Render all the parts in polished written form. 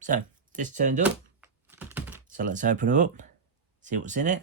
So this turned up, so let's open her up, see what's in it.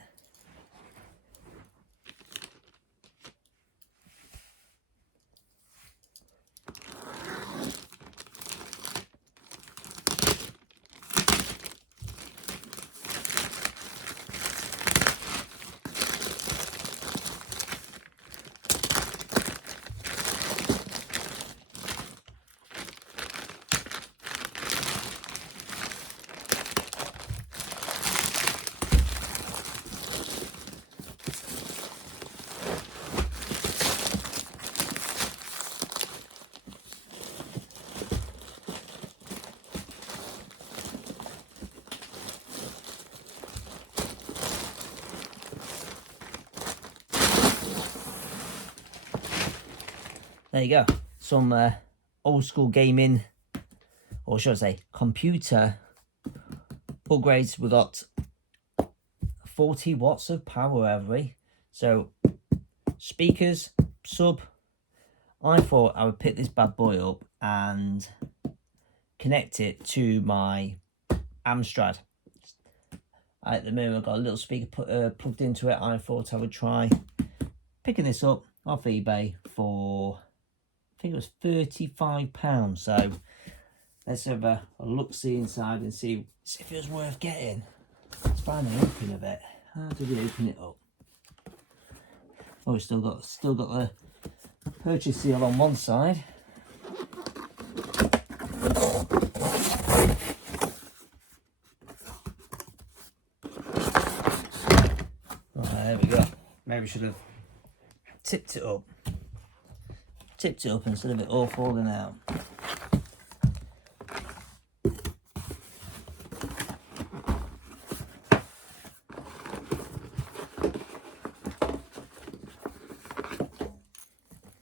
There you go, some old school gaming, or should I say computer upgrades. We got 40 watts of power, have we? So speakers, sub. I thought I would pick this bad boy up and connect it to my Amstrad. At the moment I've got a little speaker plugged into it. I thought I would try picking this up off eBay for, I think it was £35. So let's have a look-see inside and see if it was worth getting. Let's find the opening of it. How do we open it up? Oh, it's still got the purchase seal on one side. Right, there we go. Maybe we should have tipped it up instead of it all falling out.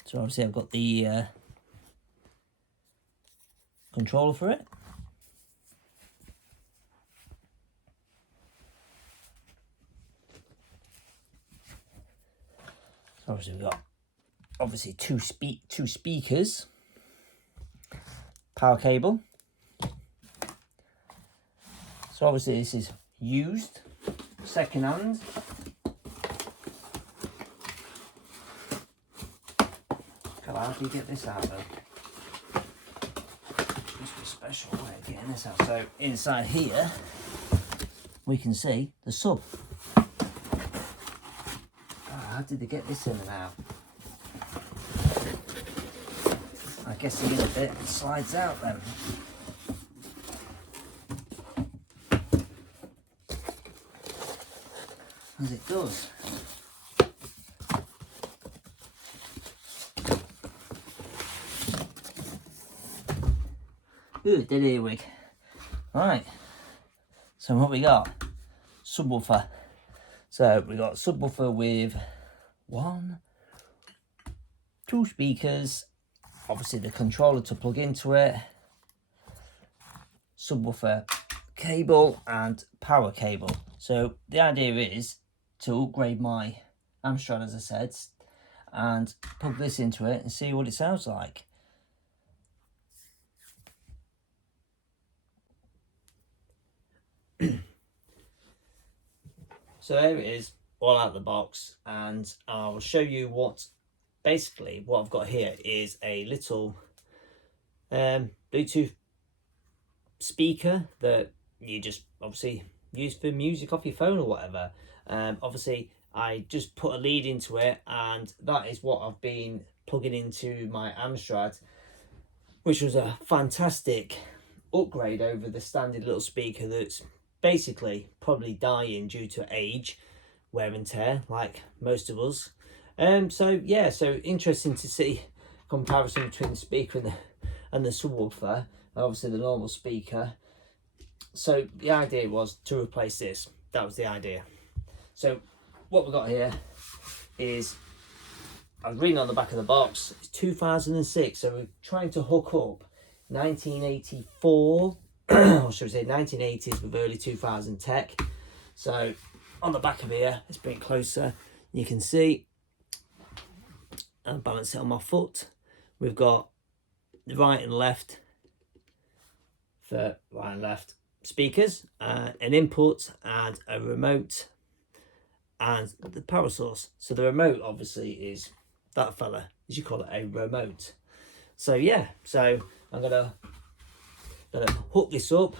So obviously I've got the controller for it. So obviously we've got two speakers, power cable. So obviously this is used, second hand. How do you get this out though? Just a special way of getting this out. So inside here we can see the sub. Oh, how did they get this in and out? I guess the other bit slides out then. As it does. Ooh, dead earwig. Right. So what we got? Subwoofer. So we got subwoofer with 2 speakers. Obviously the controller to plug into it. Subwoofer cable and power cable. So the idea is to upgrade my Amstrad, as I said, and plug this into it and see what it sounds like. So there it is, all out of the box, and I'll show you what I've got here is a little Bluetooth speaker that you just obviously use for music off your phone or whatever. Obviously I just put a lead into it, and that is what I've been plugging into my Amstrad, which was a fantastic upgrade over the standard little speaker that's basically probably dying due to age, wear and tear, like most of us. So yeah, so interesting to see comparison between the speaker and the subwoofer, obviously the normal speaker. So the idea was to replace this. That was the idea. So what we've got here is, I was reading on the back of the box, it's 2006, so we're trying to hook up 1984 or should we say 1980s with early 2000 tech. So on the back of here, let's bring it closer. You can see, and balance it on my foot. We've got the right and left for right and left speakers, an input and a remote, and the power source. So the remote obviously is that fella, as you call it, a remote. So yeah, so I'm gonna hook this up.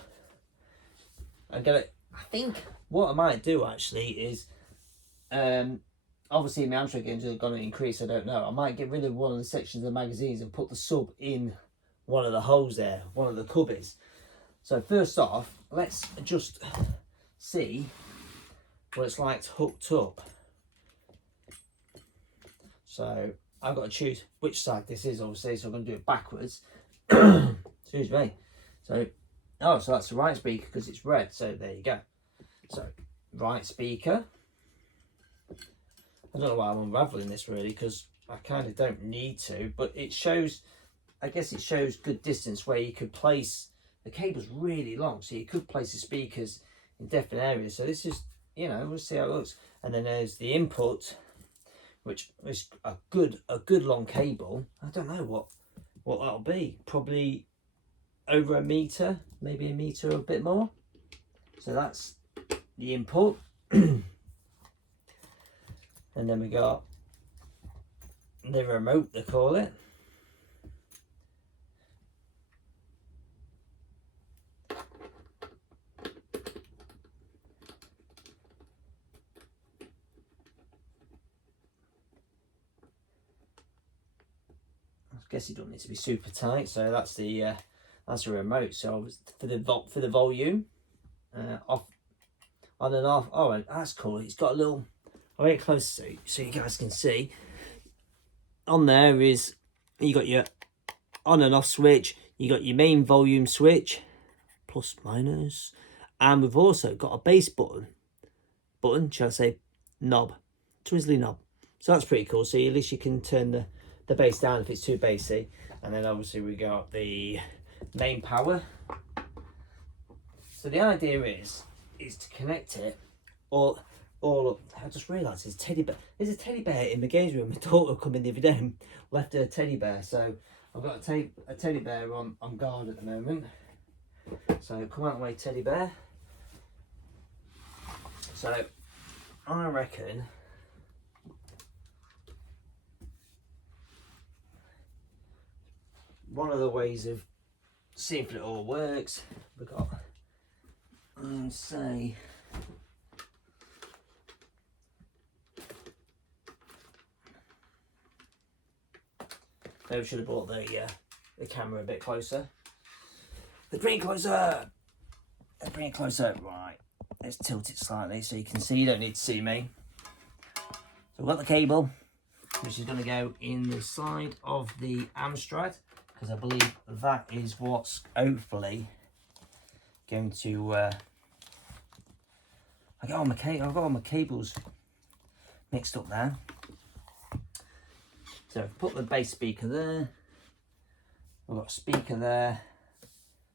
I'm gonna, I think what I might do actually is, obviously my Amstrad games are going to increase, I don't know. I might get rid of one of the sections of the magazines and put the sub in one of the holes there, one of the cubbies. So first off, let's just see what it's like hooked up. So I've got to choose which side this is, obviously, so I'm going to do it backwards. Excuse me. So, oh, so that's the right speaker because it's red, so there you go. So, right speaker. I don't know why I'm unravelling this really, because I kind of don't need to, but it shows, I guess it shows good distance where you could place, the cable's really long, so you could place the speakers in different areas. So this is, you know, we'll see how it looks. And then there's the input, which is a good long cable. I don't know what that'll be, probably over a meter, maybe a meter or a bit more. So that's the input. And then we got the remote, they call it. I guess it don't need to be super tight, so that's the remote. So for the volume, off, on and off. Oh, that's cool. It's got a little. I'll get close so you guys can see. On there is, you got your on and off switch, you got your main volume switch, plus minus, and we've also got a bass button, shall I say, knob, twizzly knob. So that's pretty cool. So at least you can turn the bass down if it's too bassy. And then obviously we got the main power. So the idea is to connect it all up. I just realised there's a teddy bear in the games room. My daughter come in the other day and left her teddy bear, so I've got a teddy bear on guard at the moment. So come out of the way, teddy bear. So I reckon one of the ways of seeing if it all works, we've got, say, maybe we should have brought the camera a bit closer. Let's bring it closer. Right. Let's tilt it slightly so you can see. You don't need to see me. So we've got the cable, which is going to go in the side of the Amstrad, because I believe that is what's hopefully going to. I've got all my cables mixed up now. So put the bass speaker there. I've got a speaker there.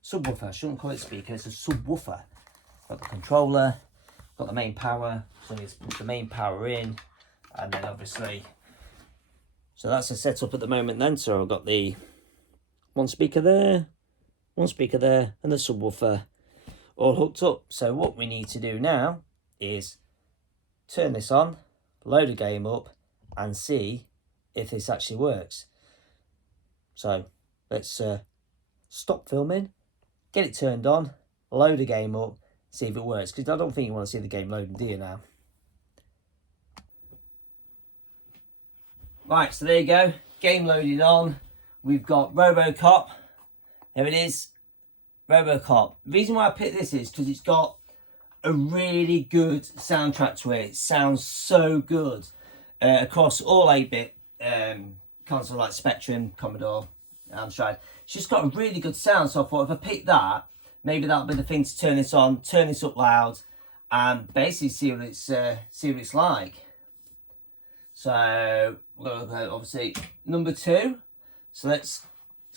Subwoofer, I shouldn't call it speaker, it's a subwoofer. Got the controller, got the main power, so let's put the main power in, and then obviously, so that's the setup at the moment then. So I've got the one speaker there, and the subwoofer all hooked up. So what we need to do now is turn this on, load a game up, and see if this actually works. So let's stop filming, get it turned on, load a game up, see if it works, because I don't think you want to see the game loading, do you now? Right, so there you go, game loaded on. We've got RoboCop. There it is, RoboCop. The reason why I picked this is because it's got a really good soundtrack to it. It sounds so good across all 8-bit consoles like Spectrum, Commodore, Amstrad. It's just got a really good sound, so I thought if I pick that, maybe that'll be the thing to turn this on, turn this up loud, and basically see what it's like. So we're going to go obviously number 2. So it's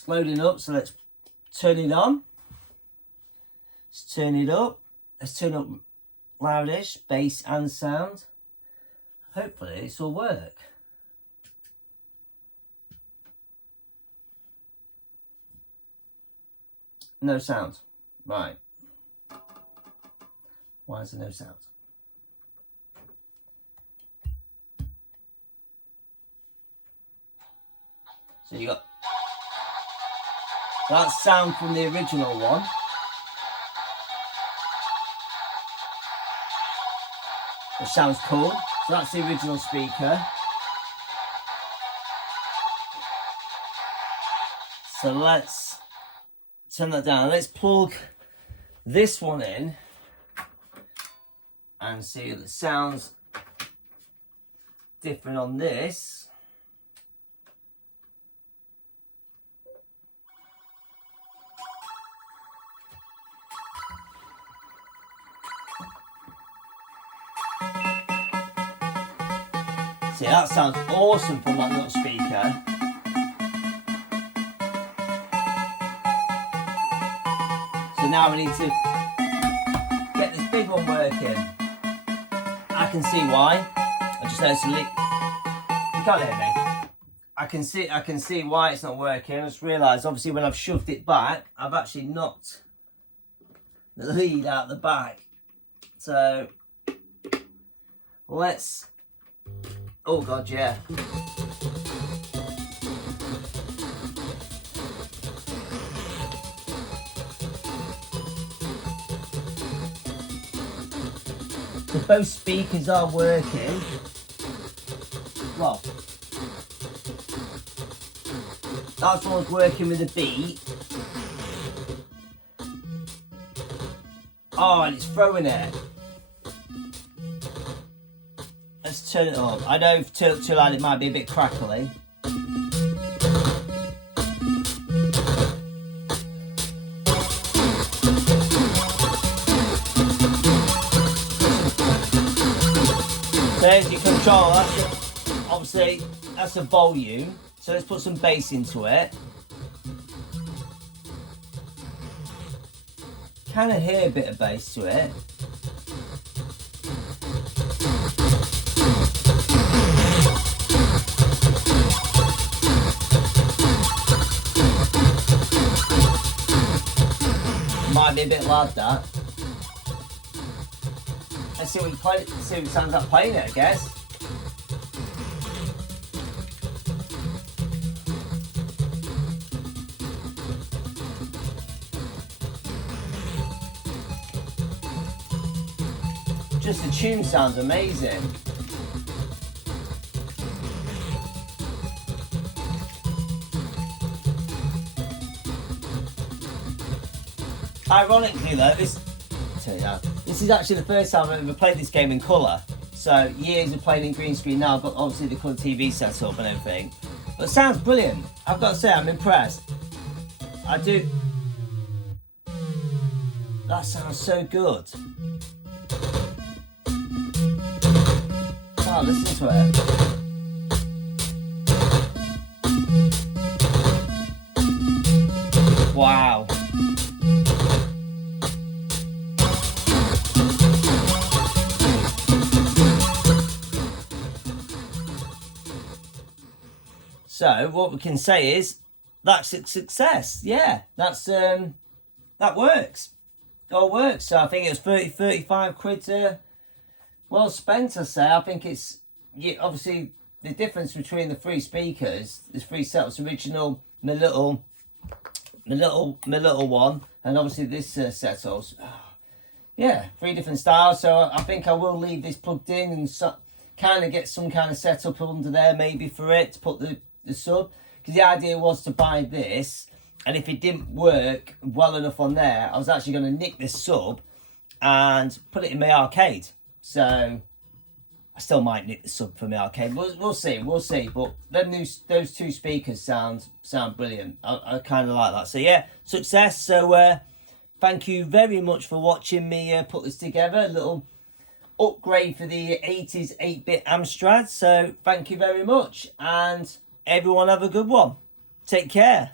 loading up. So let's turn it on. Let's turn it up. Let's turn up loudish, bass and sound. Hopefully this will work. No sound. Right. Why is there no sound? So you got that sound from the original one. Which sounds cool. So that's the original speaker. So let's turn that down. Let's plug this one in and see if it sounds different on this. See, that sounds awesome from that little speaker. So now we need to get this big one working. I can see why. I just noticed a leak. You can't hear me. I can see why it's not working. I just realised, obviously, when I've shoved it back, I've actually knocked the lead out the back. So let's. Oh God, yeah. So both speakers are working. Well, that one's working with a beat. Oh, and it's throwing it. Let's turn it up. I know if turn it too loud it might be a bit crackly. There's your controller. Obviously, that's the volume. So let's put some bass into it. Kind of hear a bit of bass to it. Might be a bit loud, that. Let's see what you play. See what it sounds like playing it, I guess. Just the tune sounds amazing. Ironically though, this is actually the first time I've ever played this game in colour. So years of playing in green screen now, I've got obviously the colour TV set up and everything. But it sounds brilliant. I've got to say, I'm impressed. I do. That sounds so good. Oh, listen to it. Wow. So what we can say is that's a success. Yeah, that's that works. It all works. So I think it was 35 quid well spent, I say. I think it's obviously the difference between the three speakers, the three setups, original, my little one, and obviously this setup. Yeah, three different styles. So I think I will leave this plugged in and kind of get some kind of setup under there maybe for it to put the sub, because the idea was to buy this, and if it didn't work well enough on there, I was actually going to nick this sub and put it in my arcade. So I still might nick the sub for my arcade. We'll see. But those two speakers sound brilliant. I kind of like that. So yeah, success. So thank you very much for watching me put this together. A little upgrade for the 80s 8-bit Amstrad. So thank you very much, and everyone have a good one. Take care.